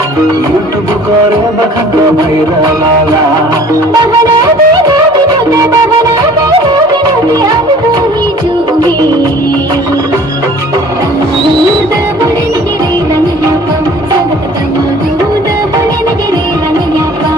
YouTube करे बखत viral ला बहना बिना बिनोदे बहना बिना बिनोदे अब तू ही चूमे दूध बड़े निगरे रंगया पा संगत तमा दूध बड़े निगरे रंगया पा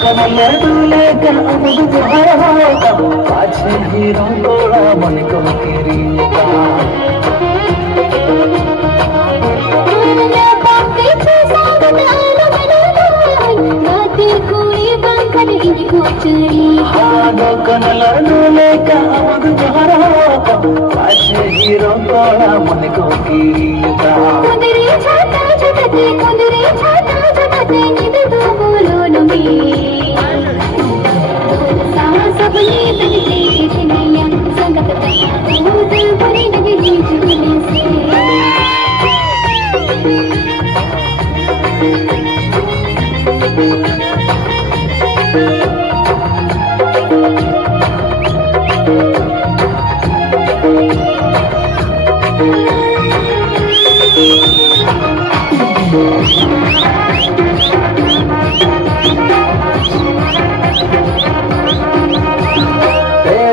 कनले दूले का अमद तुहर होगा पाछे हीरो गोड़ा मन को किरीता कनले दूले का अमद तुहर होगा पाछे हीरो गोड़ा मन को किरीता कुंदरी छाता छाते कुंदरी छाता छाते निद तो बोलो नमी सबने तनिके चिनिया संगत तया दूध बड़ी नगे झूले से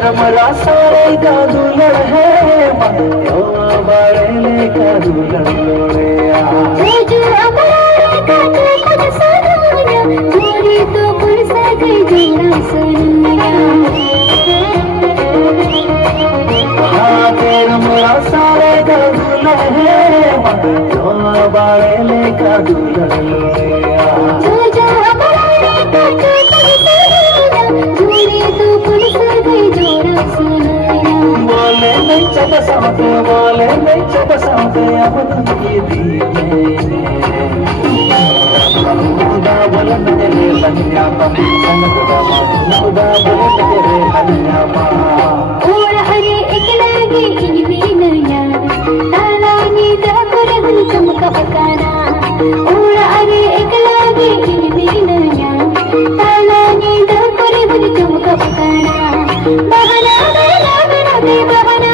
हमरा सारे का दुल्हन है यो बड़े का दुल्हन लोड़े जो अमरा का खुद सदाया जोड़ी तो पुरसा गई जीना सुनिया हाँ तेर हमरा सारे का दुल्हन है यो बड़े का दुल्हन लोड़े जो अमरा का खुद सदाया जोड़ी तो पुरसा गई जीना सुनिया बोले नहीं चप साथे अब तुझे दीने खुदा बोले मेरे लन्या पा संग खुदा बोले मेरे लन्या पा और हरे एक लागे इन बीनया ताला नी दापुर हुन चमका पकाना और हरे एक लागे इन बीनया ताला नी दापुर हुन चमका पकाना बहना बिना बिनोदे बहना